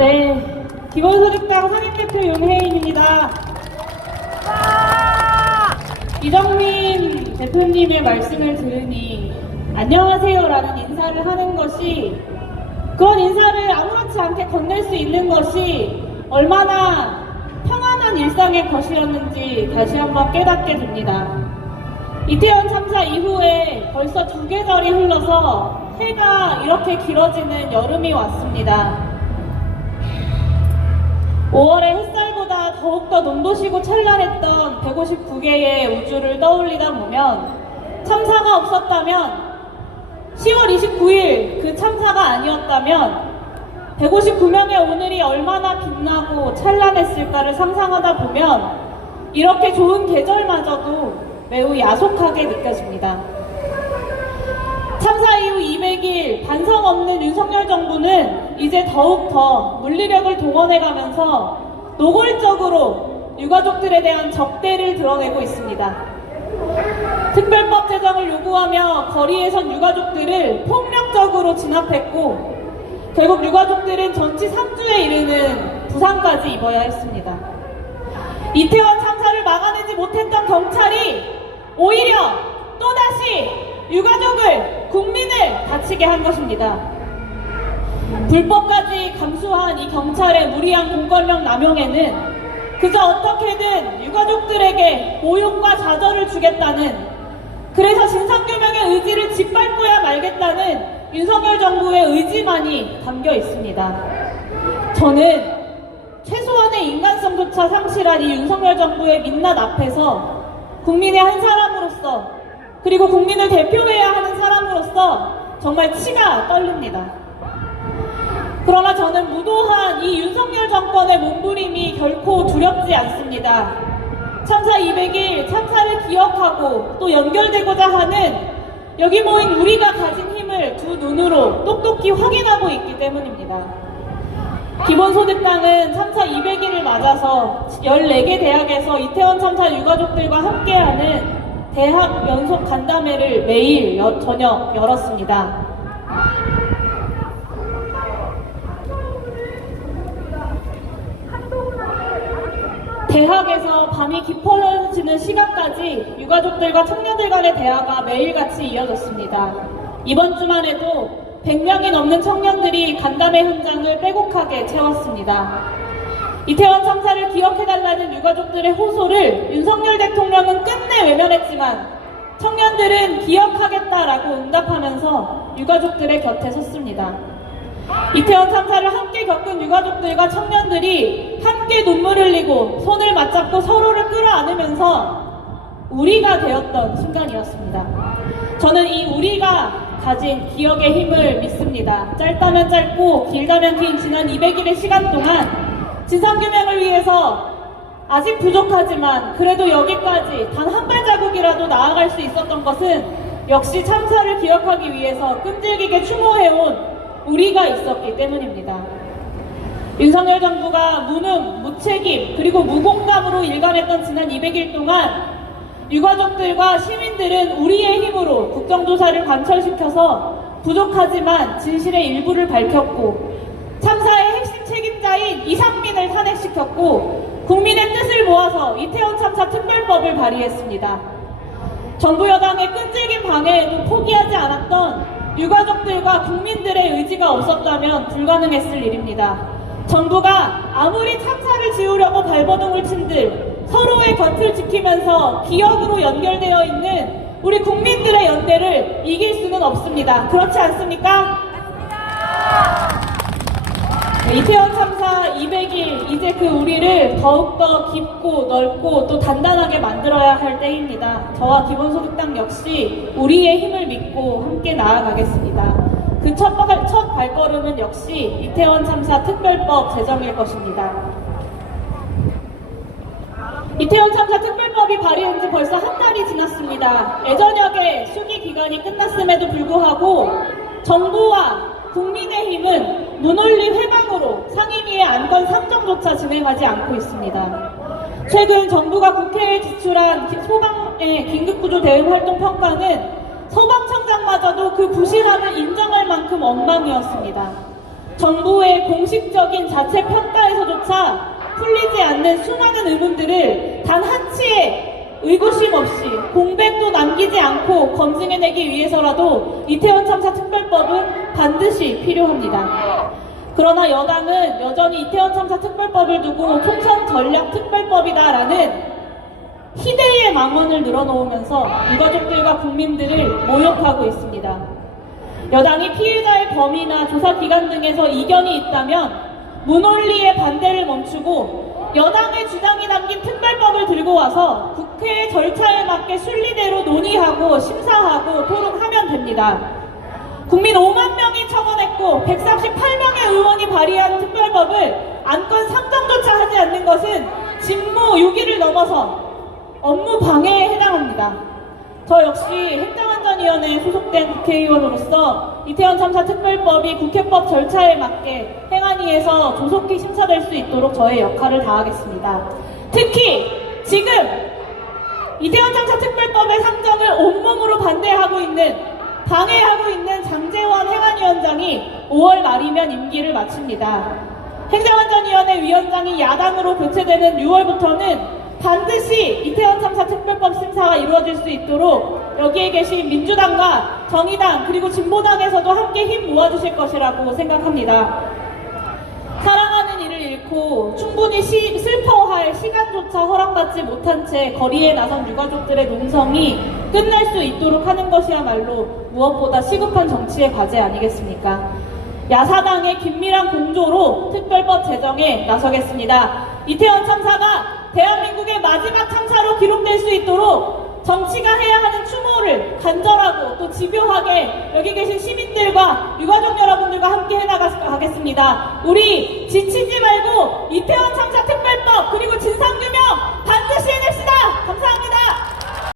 네, 기본소득당 상임대표 윤혜인입니다. 이정민 대표님의 말씀을 들으니 안녕하세요라는 인사를 하는 것이, 그런 인사를 아무렇지 않게 건넬 수 있는 것이 얼마나 평안한 일상의 것이었는지 다시 한번 깨닫게 됩니다. 이태원 참사 이후에 벌써 2계절이 흘러서 해가 이렇게 길어지는 여름이 왔습니다. 5월의 햇살보다 더욱더 눈부시고 찬란했던 159개의 우주를 떠올리다 보면, 참사가 없었다면, 10월 29일 그 참사가 아니었다면 159명의 오늘이 얼마나 빛나고 찬란했을까를 상상하다 보면 이렇게 좋은 계절마저도 매우 야속하게 느껴집니다. 참사 이후 200일 반성 없는 윤석열 정부는 이제 더욱더 물리력을 동원해가면서 노골적으로 유가족들에 대한 적대를 드러내고 있습니다. 특별법 제정을 요구하며 거리에선 유가족들을 폭력적으로 진압했고, 결국 유가족들은 전치 3주에 이르는 부상까지 입어야 했습니다. 이태원 참사를 막아내지 못했던 경찰이 오히려 또다시 유가족을, 국민을 다치게 한 것입니다. 불법까지 감수한 이 경찰의 무리한 공권력 남용에는 그저 어떻게든 유가족들에게 모욕과 좌절을 주겠다는, 그래서 진상규명의 의지를 짓밟고야 말겠다는 윤석열 정부의 의지만이 담겨 있습니다. 저는 최소한의 인간성조차 상실한 이 윤석열 정부의 민낯 앞에서 국민의 한 사람으로서, 그리고 국민을 대표해야 하는 사람으로서 정말 치가 떨립니다. 그러나 저는 무도한 이 윤석열 정권의 몸부림이 결코 두렵지 않습니다. 참사 200일, 참사를 기억하고 또 연결되고자 하는 여기 모인 우리가 가진 힘을 두 눈으로 똑똑히 확인하고 있기 때문입니다. 기본소득당은 참사 200일을 맞아서 14개 대학에서 이태원 참사 유가족들과 함께하는 대학 연속 간담회를 매일 저녁 열었습니다. 대학에서 밤이 깊어지는 시간까지 유가족들과 청년들 간의 대화가 매일같이 이어졌습니다. 이번 주만 해도 100명이 넘는 청년들이 간담회 현장을 빼곡하게 채웠습니다. 이태원 참사를 기억해달라는 유가족들의 호소를 윤석열 대통령은 끝내 외면했지만 청년들은 기억하겠다라고 응답하면서 유가족들의 곁에 섰습니다. 이태원 참사를 함께 겪은 유가족들과 청년들이 함께 눈물을 흘리고 손을 맞잡고 서로를 끌어안으면서 우리가 되었던 순간이었습니다. 저는 이 우리가 가진 기억의 힘을 믿습니다. 짧다면 짧고 길다면 긴 지난 200일의 시간 동안 진상규명을 위해서 아직 부족하지만 그래도 여기까지 단 한 발자국이라도 나아갈 수 있었던 것은 역시 참사를 기억하기 위해서 끈질기게 추모해온 우리가 있었기 때문입니다. 윤석열 정부가 무능, 무책임, 그리고 무공감으로 일관했던 지난 200일 동안 유가족들과 시민들은 우리의 힘으로 국정조사를 관철시켜서 부족하지만 진실의 일부를 밝혔고, 참사의 핵심 책임자인 이상민을 탄핵시켰고, 국민의 뜻을 모아서 이태원 참사 특별법을 발의했습니다. 정부 여당의 끈질긴 방해에도 포기하지 않았던 유가족들과 국민들의 의지가 없었다면 불가능했을 일입니다. 정부가 아무리 참사를 지우려고 발버둥을 친들 서로의 곁을 지키면서 기억으로 연결되어 있는 우리 국민들의 연대를 이길 수는 없습니다. 그렇지 않습니까? 네, 이태원 참사 200일, 이제 그 우리를 더욱더 깊고 넓고 또 단단하게 만들어야 할 때입니다. 저와 기본소득당 역시 우리의 힘을 믿고 함께 나아가겠습니다. 그 첫 발걸음은 역시 이태원 참사 특별법 제정일 것입니다. 이태원 참사 특별법이 발의한 지 벌써 한 달이 지났습니다. 예전역의 수기 기간이 끝났음에도 불구하고 정부와 국민의힘은 무논리 회방으로 상임위의 안건 상정조차 진행하지 않고 있습니다. 최근 정부가 국회에 지출한 소방의 긴급구조 대응 활동 평가는 소방청장마저도 그 부실함을 인정할 만큼 엉망이었습니다. 정부의 공식적인 자체 평가에서조차 풀리지 않는 수많은 의문들을 단 한치의 의구심 없이 공백도 남기지 않고 검증해내기 위해서라도 이태원 참사 특별법은 반드시 필요합니다. 그러나 여당은 여전히 이태원 참사 특별법을 두고 총선 전략 특별법이다라는 희대의 망언을 늘어놓으면서 유가족들과 국민들을 모욕하고 있습니다. 여당이 피해자의 범위나 조사 기간 등에서 이견이 있다면 무논리의 반대를 멈추고 여당의 주장이 담긴 특별법을 들고 와서 국회의 절차에 맞게 순리대로 논의하고 심사하고 토론하면 됩니다. 국민 5만 명이 청원했고 138명의 의원이 발의한 특별법을 안건 상정조차 하지 않는 것은 직무유기를 넘어서 업무 방해에 해당합니다. 저 역시 행정안전위원회에 소속된 국회의원으로서 이태원 참사 특별법이 국회법 절차에 맞게 행안위에서 조속히 심사될 수 있도록 저의 역할을 다하겠습니다. 특히 지금 이태원 참사 특별법의 상정을 온몸으로 방해하고 있는 장제원 행안위원장이 5월 말이면 임기를 마칩니다. 행정안전위원회 위원장이 야당으로 교체되는 6월부터는 반드시 이태원 참사 특별법 심사가 이루어질 수 있도록 여기에 계신 민주당과 정의당 그리고 진보당에서도 함께 힘 모아주실 것이라고 생각합니다. 사랑하는 이를 잃고 충분히 슬퍼할 시간조차 허락받지 못한 채 거리에 나선 유가족들의 농성이 끝날 수 있도록 하는 것이야말로 무엇보다 시급한 정치의 과제 아니겠습니까? 야사당의 긴밀한 공조로 특별법 제정에 나서겠습니다. 이태원 참사가 대한민국의 마지막 참사로 기록될 수 있도록 정치가 해야 하는 추모를 간절하고 또 집요하게 여기 계신 시민들과 유가족 여러분들과 함께 해나가겠습니다. 우리 지친